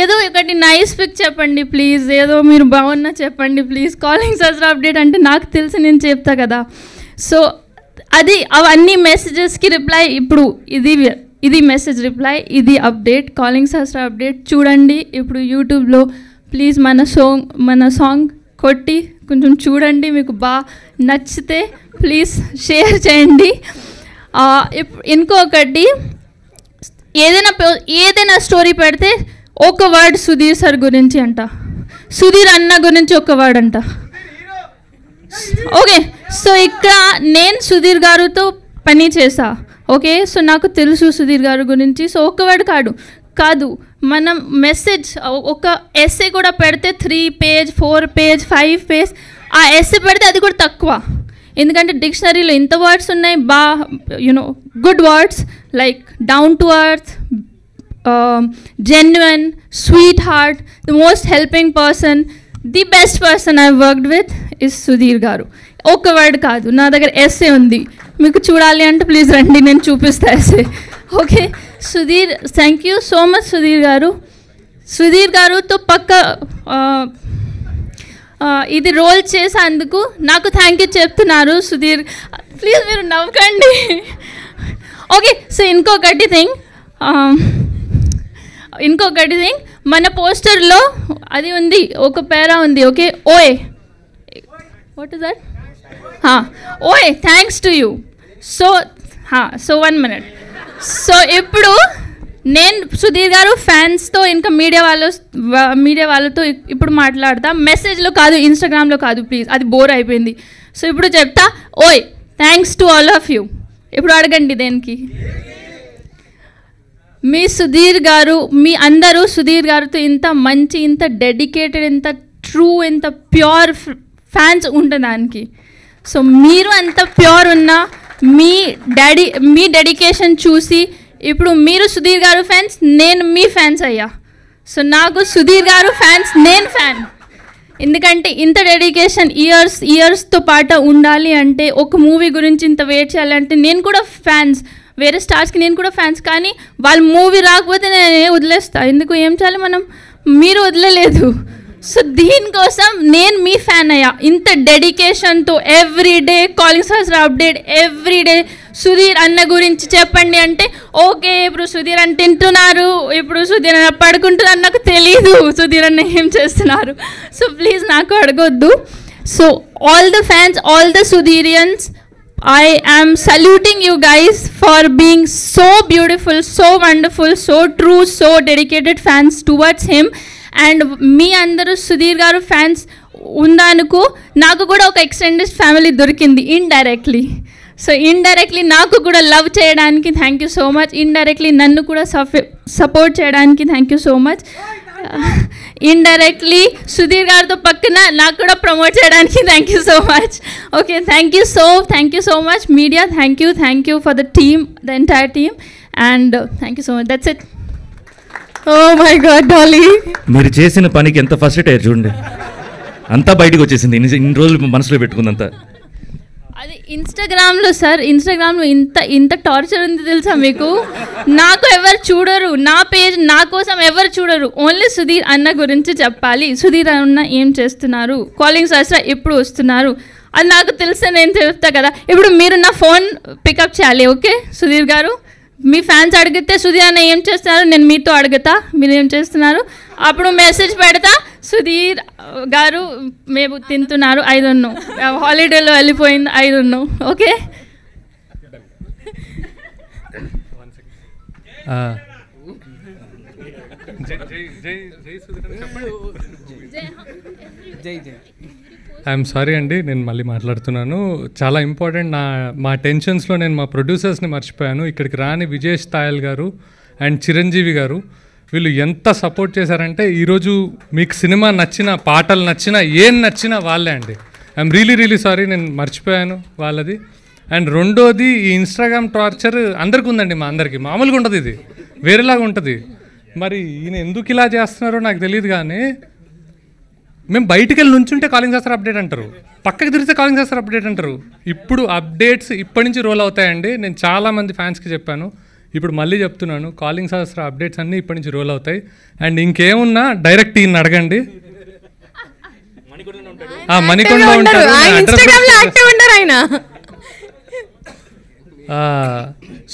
ఏదో ఒకటి నైస్ పిక్ చెప్పండి ప్లీజ్, ఏదో మీరు బాగున్నా చెప్పండి ప్లీజ్, కాలింగ్ సహస్ర అప్డేట్ అంటే నాకు తెలిసి నేను చెప్తా కదా. సో అవన్నీ మెసేజెస్కి రిప్లై. ఇప్పుడు ఇది మెసేజ్ రిప్లై, ఇది అప్డేట్, కాలింగ్ సహస్ర అప్డేట్ చూడండి. ఇప్పుడు యూట్యూబ్లో ప్లీజ్ మన సాంగ్ కొట్టి కొంచెం చూడండి, మీకు బాగా నచ్చితే ప్లీజ్ షేర్ చేయండి. ఇంకొకటి, ఏదైనా స్టోరీ పెడితే ఒక వర్డ్ సుధీర్ సార్ గురించి అంట, సుధీర్ అన్న గురించి ఒక వర్డ్ అంట. ఓకే, సో ఇక్కడ నేను సుధీర్ గారితో పని చేసా. ఓకే, సో నాకు తెలుసు సుధీర్ గారు గురించి. సో ఒక వర్డ్ కాదు, మనం మెసేజ్ ఒక ఎస్సే కూడా పెడితే 3 page 4 page 5 page ఆ ఎస్సే పెడితే అది కూడా తక్కువ, ఎందుకంటే డిక్షనరీలో ఇంత వర్డ్స్ ఉన్నాయి, you know good words like down to earth, genuine, sweetheart, the most helping person, the best person I've worked with is Sudhir garu. ఒక వర్డ్ కాదు, నా దగ్గర ఎస్సే ఉంది, మీకు చూడాలి అంటే ప్లీజ్ రండి, నేను చూపిస్తా essay. Okay Sudheer, thank you so much Sudheer గారు. సుధీర్ గారుతో పక్క ఇది రోల్ చేసేందుకు నాకు థ్యాంక్ యూ చెప్తున్నారు సుధీర్. ప్లీజ్ మీరు నవ్వకండి. ఓకే సో ఇంకొకటి థింగ్ మన పోస్టర్లో అది ఉంది, ఒక పేరా ఉంది. ఓకే ఓయ్, వాట్ ఇస్ దట్? ఓయ్ thanks to you. So 1 minute. So ఇప్పుడు నేను సుధీర్ గారు ఫ్యాన్స్తో ఇంకా మీడియా వాళ్ళతో ఇప్పుడు మాట్లాడతా, మెసేజ్లో కాదు, ఇన్స్టాగ్రామ్లో కాదు ప్లీజ్, అది బోర్ అయిపోయింది. సో ఇప్పుడు చెప్తా, ఓయ్ thanks to all of you. ఇప్పుడు అడగండి దేనికి. మీ సుధీర్ గారు, మీ అందరూ సుధీర్ గారితో ఇంత మంచి, ఇంత డెడికేటెడ్, ఇంత ట్రూ, ఇంత ప్యూర్ ఫ్యాన్స్ ఉండడానికి. సో మీరు అంత ప్యూర్ ఉన్న మీ డెడికేషన్ చూసి ఇప్పుడు మీరు సుధీర్ గారు ఫ్యాన్స్, నేను మీ ఫ్యాన్స్ అయ్యా. సో నాకు సుధీర్ గారు ఫ్యాన్స్, నేను ఫ్యాన్. ఎందుకంటే ఇంత డెడికేషన్ ఇయర్స్తో పాటు ఉండాలి అంటే, ఒక మూవీ గురించి ఇంత వెయిట్ చేయాలంటే, నేను కూడా ఫ్యాన్స్, వేరే స్టార్స్కి నేను కూడా ఫ్యాన్స్, కానీ వాళ్ళ మూవీ రాకపోతే నేను వదిలేస్తా. ఎందుకు, ఏం చేయాలి మనం, మీరు వదిలేదు. సో దీనికోసం నేను మీ ఫ్యాన్ అయ్యా. ఇంత డెడికేషన్తో ఎవ్రీడే కాలింగ్ సహస్ర అప్డేట్, ఎవ్రీడే సుధీర్ అన్న గురించి చెప్పండి అంటే, ఓకే ఇప్పుడు సుధీర్ అన్న తింటున్నారు, ఇప్పుడు సుధీర్ అన్న పడుకుంటున్నారు, నాకు తెలీదు సుధీర్ అన్న ఏం చేస్తున్నారు. సో ప్లీజ్ నాకు అడగొద్దు. So all the fans, all the Sudheerians, I am saluting you guys for being so beautiful, so wonderful, so true, so dedicated fans towards him. And మీ అందరూ సుధీర్ గారు ఫ్యాన్స్ ఉందనుకో, నాకు కూడా ఒక ఎక్స్టెండెడ్ ఫ్యామిలీ దొరికింది ఇండైరెక్ట్లీ. సో ఇండైరెక్ట్లీ నాకు కూడా లవ్ చేయడానికి thank you so much, indirectly నన్ను కూడా సపోర్ట్ చేయడానికి thank you so much, indirectly Sudheer గారితో పక్కన నాకు కూడా ప్రమోట్ చేయడానికి thank you so much. Okay thank you so much media, thank you for the team, the entire team, and thank you so much. That's it. Oh my God Dolly, మీరు చేసిన పనికి ఎంత first అయ్యారు చూడండి, అంతా బయటకు వచ్చేసింది, ఇన్ని రోజులు మనసులో పెట్టుకుందంతా. అది ఇన్స్టాగ్రామ్లో సార్, ఇన్స్టాగ్రామ్లో ఇంత టార్చర్ ఉంది తెలుసా మీకు. నాకు ఎవరు చూడరు, నా పేజ్ నా కోసం ఎవరు చూడరు, ఓన్లీ సుధీర్ అన్న గురించి చెప్పాలి. సుధీర్ అన్న ఏం చేస్తున్నారు, కాలింగ్ సహస్ర ఎప్పుడు వస్తున్నారు, అది నాకు తెలిస్తే నేను చెప్తా కదా. ఇప్పుడు మీరు నా ఫోన్ పికప్ చేయాలి. ఓకే సుధీర్ గారు, మీ ఫ్యాన్స్ అడిగితే సుధీర్ అన్న ఏం చేస్తున్నారు, నేను మీతో అడుగుతా మీరు ఏం చేస్తున్నారు, అప్పుడు మెసేజ్ పెడతా, సుధీర్ గారు మేము తింటున్నారు, ఐ డోంట్ నో, హాలిడేలో వెళ్ళిపోయింది, I don't know. Okay I'm sorry అండి, నేను మళ్ళీ మాట్లాడుతున్నాను. చాలా ఇంపార్టెంట్, మా టెన్షన్స్లో నేను మా ప్రొడ్యూసర్స్ని మర్చిపోయాను. ఇక్కడికి రాని విజేష్ తాయల్ గారు అండ్ చిరంజీవి గారు, వీళ్ళు ఎంత సపోర్ట్ చేశారంటే, ఈరోజు మీకు సినిమా నచ్చిన, పాటలు నచ్చినా, ఏం నచ్చినా వాళ్ళే అండి. ఐఎమ్ రియలీ సారీ, నేను మర్చిపోయాను వాళ్ళది. అండ్ రెండోది, ఈ ఇన్స్టాగ్రామ్ టార్చర్ అందరికీ ఉందండి, మా అందరికీ మామూలుగా ఉంటుంది, ఇది వేరేలాగా ఉంటుంది. మరి ఈయన ఎందుకు ఇలా చేస్తున్నారో నాకు తెలియదు, కానీ మేము బయటికి వెళ్ళి నుంచుంటే కాలింగ్ సహస్ర అప్డేట్ అంటారు, పక్కకి తిరిగితే కాలింగ్ సహస్ర అప్డేట్ అంటారు. ఇప్పుడు అప్డేట్స్ ఇప్పటి నుంచి రోల్ అవుతాయండి. నేను చాలామంది ఫ్యాన్స్కి చెప్పాను, ఇప్పుడు మళ్ళీ చెప్తున్నాను, కాలింగ్ సహస్ర అప్డేట్స్ అన్నీ ఇప్పటి నుంచి రోల్ అవుతాయి. అండ్ ఇంకేమున్నా డైరెక్ట్ ఈయన అడగండి, మణికొండ ఉంటారు,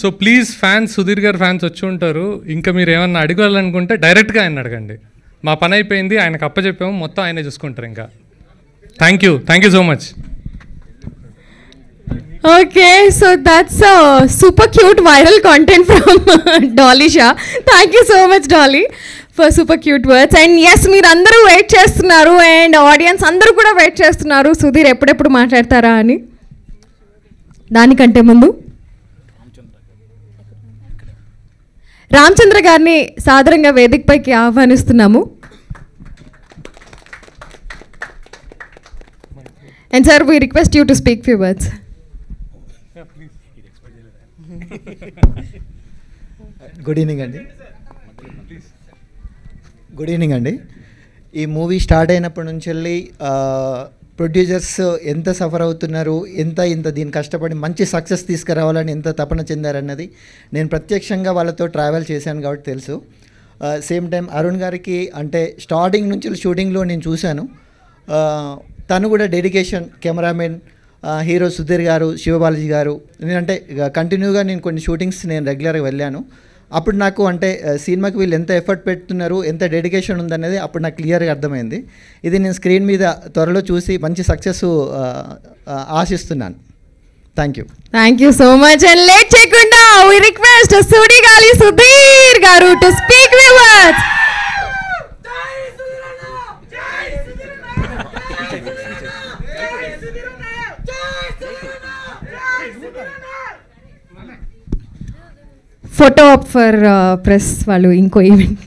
సో ప్లీజ్ ఫ్యాన్స్, సుధీర్ గారు ఫ్యాన్స్ వచ్చి ఉంటారు, ఇంకా మీరు ఏమన్నా అడగాలనుకుంటే డైరెక్ట్గా ఆయన అడగండి. మా పని అయిపోయింది, ఆయనకు అప్పచెప్పాము, మొత్తం ఆయనే చూసుకుంటారు. ఇంకా thank you so much. Okay, so that's a super cute viral content from Dolly Shah. Thank you so much, Dolly, for super cute words. And yes, మీరు అందరూ వెయిట్ చేస్తున్నారు, అండ్ ఆడియన్స్ అందరూ కూడా వెయిట్ చేస్తున్నారు సుధీర్ ఎప్పుడెప్పుడు మాట్లాడతారా అని. దానికంటే ముందు రామచంద్ర గారిని సాదరంగా వేదికపైకి ఆహ్వానిస్తున్నాము. And sir, we request you to speak few words. Good evening అండి. గుడ్ ఈవినింగ్ అండి. ఈ మూవీ స్టార్ట్ అయినప్పటి నుంచి వెళ్ళి ప్రొడ్యూసర్స్ ఎంత సఫర్ అవుతున్నారు, ఇంత దీన్ని కష్టపడి మంచి సక్సెస్ తీసుకురావాలని ఎంత తపన చెందారన్నది నేను ప్రత్యక్షంగా వాళ్ళతో ట్రావెల్ చేశాను కాబట్టి తెలుసు. సేమ్ టైం అరుణ్ గారికి అంటే స్టార్టింగ్ నుంచి షూటింగ్లో నేను చూశాను. తను కూడా డెడికేషన్, కెమెరామెన్, హీరో సుధీర్ గారు, శివబాలాజీ గారు, నేనంటే కంటిన్యూగా నేను కొన్ని షూటింగ్స్ నేను రెగ్యులర్గా వెళ్ళాను. అప్పుడు నాకు అంటే సినిమాకి వీళ్ళు ఎంత ఎఫర్ట్ పెడుతున్నారు, ఎంత డెడికేషన్ ఉందనేది అప్పుడు నాకు క్లియర్గా అర్థమైంది. ఇది నేను స్క్రీన్ మీద త్వరలో చూసి మంచి సక్సెస్ ఆశిస్తున్నాను. Thank you. Thank you so much. And late chekunda, we request Sudigali Sudhir garu to speak with words. Photo op for press వాళ్ళు ఇంకో event.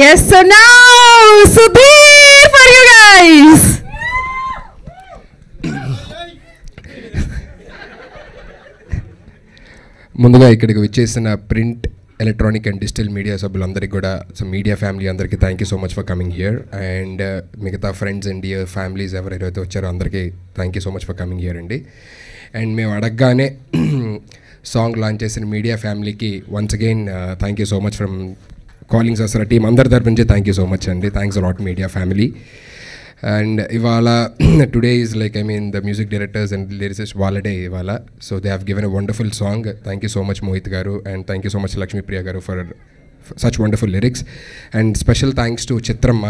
Yes, so now Sudhir for you guys. ముందుగా ఇక్కడికి వచ్చేసిన print, electronic and digital media సభ్యులందరికీ కూడా, so media family అందరికీ thank you so much for coming here. And మిగతా friends and dear families ఎవరైతే వచ్చారో అందరికీ thank you so much for coming here అండి. అండ్ మేము అడగగానే సాంగ్ లాంచ్ చేసిన మీడియా ఫ్యామిలీకి once again thank you so much from calling Sahasra team అందరి తరపు నుంచి థ్యాంక్ యూ సో మచ్ అండి. Thanks a lot media family. And ఇవాళ today is like the music directors and lyricist వాళ్ళ డే ఇవాళ. So they have given a wonderful song. Thank you so much Mohit garu and thank you so much Lakshmi Priya garu for such wonderful lyrics. And special thanks to చిత్రమ్మ,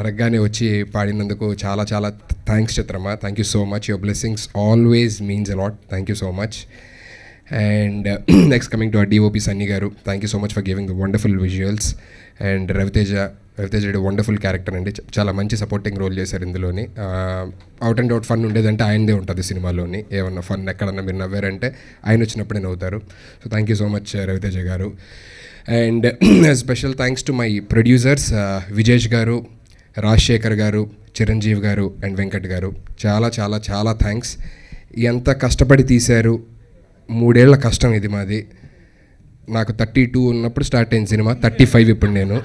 అరగ్గానే వచ్చి పాడినందుకు చాలా చాలా thanks చిత్రమ్మ. Thank you so much. Your blessings always means a lot. Thank you so much. And next coming to our DOP Sunny garu, thank you so much for giving the wonderful visuals. And Raviteja wonderful character అండి, చాలా మంచి supporting role చేశారు ఇందులోని. Out and out fun ఉండేదంటే ఆయనదే ఉంటుంది సినిమాలోని. ఏమన్నా ఫన్ ఎక్కడన్నా మీరు నవ్వారంటే ఆయన వచ్చినప్పుడే నవ్వుతారు. So thank you so much Ravi Teja garu. And special thanks to my producers Vijesh garu, Rajasekhar గారు, చిరంజీవి గారు అండ్ వెంకట్ గారు. చాలా చాలా చాలా థ్యాంక్స్. ఎంత కష్టపడి తీశారు. 3 ఏళ్ల కష్టం ఇది మాది. నాకు 32 ఉన్నప్పుడు స్టార్ట్ అయింది సినిమా, 35 ఇప్పుడు నేను.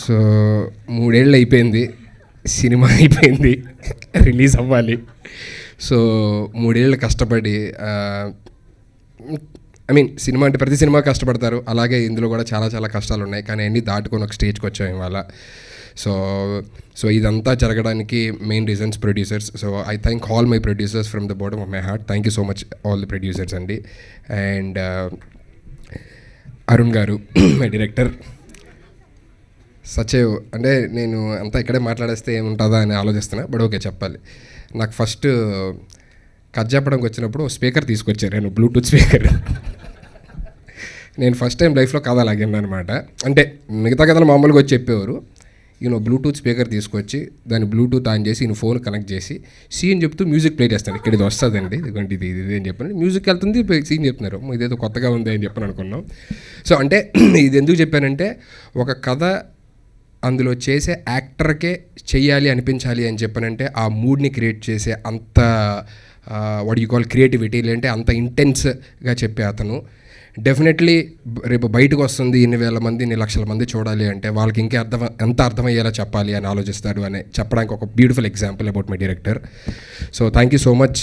సో 3 ఏళ్ళు అయిపోయింది, సినిమా అయిపోయింది, రిలీజ్ అవ్వాలి. సో 3 ఏళ్ళు కష్టపడి, ఐ మీన్ సినిమా అంటే ప్రతి సినిమా కష్టపడతారు, అలాగే ఇందులో కూడా చాలా చాలా కష్టాలు ఉన్నాయి. కానీ అన్నీ దాటుకొని ఒక స్టేజ్కి వచ్చాం ఇవాళ. సో ఇదంతా జరగడానికి main reasons producers. So I thank all my producers from the bottom of my heart. Thank you so much all the producers అండి. అండ్ అరుణ్ గారు మై డైరెక్టర్. సచేవ్ అంటే నేను అంతా ఇక్కడే మాట్లాడేస్తే ఏముంటుందా అని ఆలోచిస్తున్నా, బట్ ఓకే చెప్పాలి. నాకు ఫస్ట్ కథ చెప్పడానికి వచ్చినప్పుడు స్పీకర్ తీసుకొచ్చారు, నేను బ్లూటూత్ స్పీకర్. నేను ఫస్ట్ టైం లైఫ్లో కథ లాగాను అనమాట. అంటే మిగతా కథలు మామూలుగా వచ్చి చెప్పేవారు, ఈయన బ్లూటూత్ స్పీకర్ తీసుకొచ్చి దాన్ని బ్లూటూత్ ఆన్ చేసి ఈయన ఫోన్ కనెక్ట్ చేసి సీన్ చెప్తూ మ్యూజిక్ ప్లే చేస్తాను. ఇక్కడ ఇది వస్తుందండి, ఇదిగోండి ఇది ఇది అని చెప్పాను. మ్యూజిక్ వెళ్తుంది, సీన్ చెప్తున్నారు, ఇదేదో కొత్తగా ఉంది అని చెప్పని అనుకున్నాం. సో అంటే ఇది ఎందుకు చెప్పానంటే, ఒక కథ అందులో చేసే యాక్టర్కే చెయ్యాలి అనిపించాలి అని చెప్పానంటే ఆ మూడ్ని క్రియేట్ చేసే అంత వాట్ యూ కాల్ క్రియేటివిటీ, లేదంటే అంత ఇంటెన్స్గా చెప్పే అతను డెఫినెట్లీ రేపు బయటకు వస్తుంది, ఇన్ని వేల మంది, ఇన్ని లక్షల మంది చూడాలి అంటే వాళ్ళకి ఇంకా ఎంత అర్థమయ్యేలా చెప్పాలి అని ఆలోచిస్తాడు అని చెప్పడానికి ఒక beautiful example about my director. So thank you so much.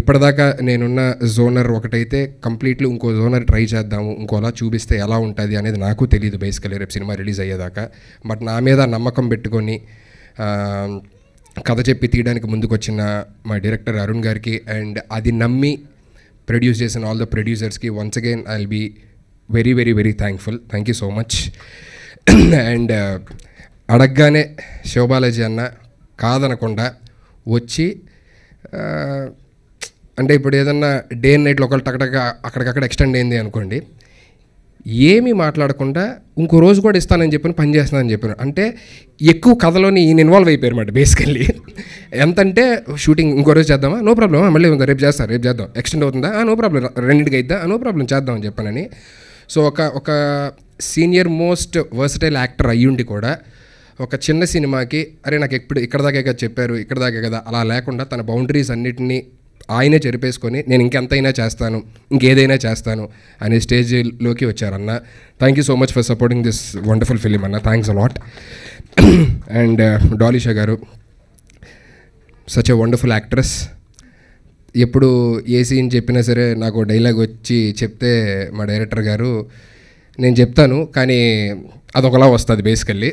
ఇప్పటిదాకా నేనున్న జోనర్ ఒకటైతే కంప్లీట్లీ ఇంకో జోనర్ ట్రై చేద్దాము, ఇంకోలా చూపిస్తే ఎలా ఉంటుంది అనేది నాకు తెలియదు బేసికలీ రేపు సినిమా రిలీజ్ అయ్యేదాకా. బట్ నా మీద నమ్మకం పెట్టుకొని కథ చెప్పి తీయడానికి ముందుకు వచ్చిన మా డైరెక్టర్ అరుణ్ గారికి, అండ్ అది నమ్మి ప్రొడ్యూస్ చేసిన ఆల్ ద ప్రొడ్యూసర్స్కి once again I will be very very very thankful. Thank you so much. And అడగగానే శివబాలాజీ అన్న కాదనకుండా వచ్చి అంటే ఇప్పుడు ఏదన్నా డే అండ్ నైట్లో ఒకళ్ళు టకటక అక్కడికక్కడ ఎక్స్టెండ్ అయింది అనుకోండి, ఏమీ మాట్లాడకుండా ఇంకో రోజు కూడా ఇస్తానని చెప్పి పని చేస్తున్నానని చెప్పాను. అంటే ఎక్కువ కథలోని ఈయన ఇన్వాల్వ్ అయిపోయారు అన్నమాట బేసికల్లీ. ఎంతంటే షూటింగ్ ఇంకో రోజు చేద్దామా, నో ప్రాబ్లం, మళ్ళీ రేపు చేస్తాను, రేపు చేద్దాం, ఎక్స్టెండ్ అవుతుందా, నో ప్రాబ్లం, రెండింటికి అయిద్దా, నో ప్రాబ్లం, చేద్దాం అని చెప్పానని. సో ఒక సీనియర్ మోస్ట్ వర్సటైల్ యాక్టర్ అయ్యుండి కూడా ఒక చిన్న సినిమాకి అరే నాకు ఎప్పుడు ఇక్కడ దాకే కదా చెప్పారు, ఇక్కడ దాకే కదా అలా లేకుండా తన బౌండరీస్ అన్నిటినీ ఆయనే చెరిపేసుకొని నేను ఇంకెంతైనా చేస్తాను, ఇంకేదైనా చేస్తాను అనే స్టేజ్లోకి వచ్చారన్న. Thank you so much for supporting this wonderful film అన్న. Thanks a lot. And Dolly Shah garu such a wonderful actress. ఎప్పుడు ఏ సీన్ చెప్పినా సరే నాకు డైలాగ్ వచ్చి చెప్తే మా డైరెక్టర్ గారు నేను చెప్తాను కానీ అదొకలా వస్తుంది బేసికల్లీ.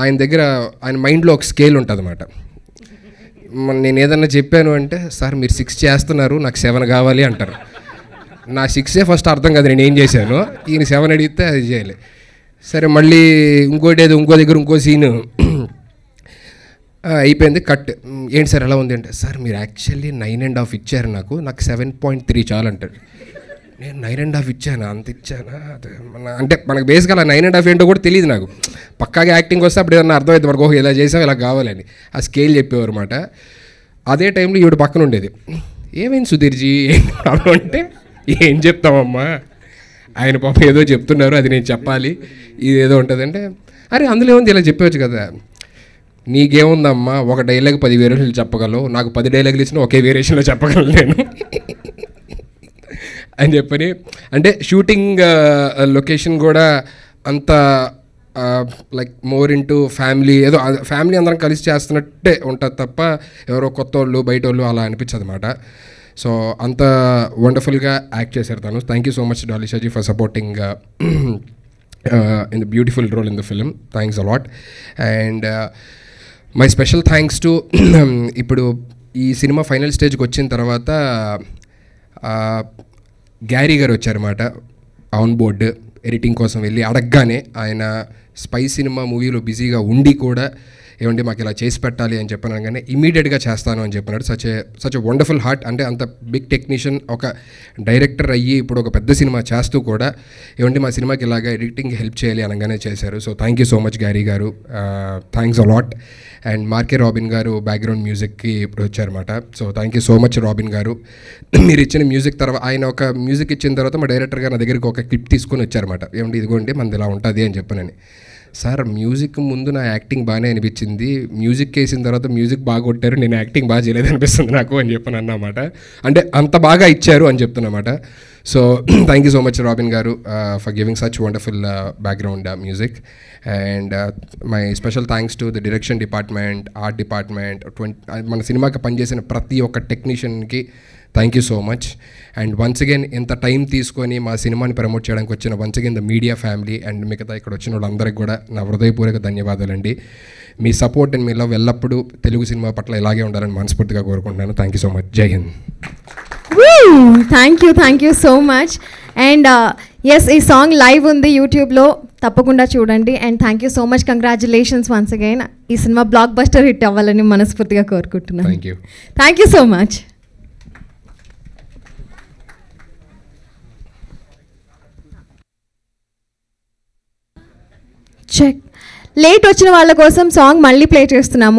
ఆయన దగ్గర ఆయన మైండ్లో ఒక స్కేల్ ఉంటుంది అన్నమాట. నేను ఏదన్నా చెప్పాను అంటే సార్ మీరు 6 చేస్తున్నారు, నాకు 7 కావాలి అంటారు. నా 6 ఫస్ట్ అర్థం కాదు నేను ఏం చేశాను, ఈయన 7 అడిగితే అది చేయాలి. సరే మళ్ళీ ఇంకో దగ్గర ఇంకో సీను అయిపోయింది, కట్. ఏంటి సార్ ఎలా ఉంది అంటే సార్ మీరు యాక్చువల్లీ 9.5 ఇచ్చారు, నాకు 7.3 చాలు అంటారు. నేను 9.5 ఇచ్చాను, అంత ఇచ్చానా అంటే మనకు బేసిక్గా అలా 9.5 ఏంటో కూడా తెలియదు నాకు. పక్కాగా యాక్టింగ్ వస్తే అప్పుడు ఏదన్నా అర్థమవుతుంది మనకు, ఇలా చేసాం ఇలా కావాలని ఆ స్కేల్ చెప్పేవారు అనమాట. అదే టైంలో ఈవిడ పక్కన ఉండేది, ఏమైంది సుధీర్జీ ఏం ప్రాబ్లం అంటే ఏం చెప్తామమ్మా, ఆయన పాపం ఏదో చెప్తున్నారు అది నేను చెప్పాలి, ఇది ఏదో ఉంటుందంటే అరే అందులో ఏముంది ఇలా చెప్పవచ్చు కదా, నీకేముందమ్మా ఒక డైలాగ్ 10 వేరియేషన్లు చెప్పగలవు, నాకు 10 డైలాగులు ఇచ్చినా ఒకే వేరియేషన్లో చెప్పగలను నేను అని చెప్పని. అంటే షూటింగ్ లొకేషన్ కూడా అంత లైక్ మోర్ ఇంటూ ఫ్యామిలీ, ఏదో ఫ్యామిలీ అందరం కలిసి చేస్తున్నట్టే ఉంటుంది తప్ప ఎవరో కొత్త వాళ్ళు బయట వాళ్ళు అలా అనిపించదు అనమాట. సో అంత వండర్ఫుల్గా యాక్ట్ చేశారు తను. థ్యాంక్ యూ సో మచ్ డాలిషాజీ for supporting in the beautiful role in the film. Thanks a lot. And my special thanks to ఇప్పుడు ఈ సినిమా ఫైనల్ స్టేజ్కి వచ్చిన తర్వాత గ్యారీ గారు వచ్చారన్నమాట ఆన్ బోర్డ్ ఎడిటింగ్ కోసం. వెళ్ళి అడగగానే ఆయన స్పై సినిమా మూవీలో బిజీగా ఉండి కూడా ఏమంటే మాకు ఇలా చేసి పెట్టాలి అని చెప్పాను అనగానే ఇమీడియట్గా చేస్తాను అని చెప్పినాడు. Such a wonderful heart. అంటే అంత బిగ్ టెక్నీషియన్, ఒక డైరెక్టర్ అయ్యి ఇప్పుడు ఒక పెద్ద సినిమా చేస్తూ కూడా ఏమంటే మా సినిమాకి ఇలాగా ఎడిటింగ్ హెల్ప్ చేయాలి అనగానే చేశారు. So thank you so much Gary garu, thanks a lot. And Mark K Robin garu background మ్యూజిక్కి ఇప్పుడు వచ్చారన్నమాట. So thank you so much Robin garu. మీరు ఇచ్చిన మ్యూజిక్ తర్వాత ఆయన ఒక మ్యూజిక్ ఇచ్చిన తర్వాత మా డైరెక్టర్ గారు నా దగ్గరికి ఒక క్లిప్ తీసుకొని వచ్చారన్నమాట. ఏమంటే ఇదిగోండి మనది ఇలా ఉంటుంది అని చెప్పానని. సార్ మ్యూజిక్ ముందు నా యాక్టింగ్ బాగానే అనిపించింది, మ్యూజిక్ వేసిన తర్వాత మ్యూజిక్ బాగా కొట్టారు, నేను యాక్టింగ్ బాగా చేయలేదు అనిపిస్తుంది నాకు అని చెప్పాను అన్నమాట. అంటే అంత బాగా ఇచ్చారు అని చెప్తున్నమాట. So thank you so much Robin garu for giving such wonderful background music. And my special thanks to the direction department, art department, మన సినిమాకి పనిచేసిన ప్రతి ఒక్క టెక్నీషియన్కి thank you so much. And once again ఇంత టైం తీసుకొని మా సినిమాని ప్రమోట్ చేయడానికి వచ్చిన once again the media family and మిగతా ఇక్కడ వచ్చిన వాళ్ళందరికీ కూడా నా హృదయపూర్వక ధన్యవాదాలండి. మీ సపోర్ట్ అండ్ మీ లవ్ ఎల్లప్పుడూ తెలుగు సినిమా పట్ల ఇలాగే ఉండాలని మనస్ఫూర్తిగా కోరుకుంటున్నాను. Thank you so much. జై హింద్. Thank you so much. And yes ఈ సాంగ్ లైవ్ ఉంది యూట్యూబ్లో, తప్పకుండా చూడండి. And thank you so much, congratulations once again. ఈ సినిమా బ్లాక్ బస్టర్ హిట్ అవ్వాలని మనస్ఫూర్తిగా కోరుకుంటున్నాను. Thank you so much. చెక్ లేట్ వచ్చిన వాళ్ళ కోసం సాంగ్ మళ్ళీ ప్లే చేస్తున్నాము.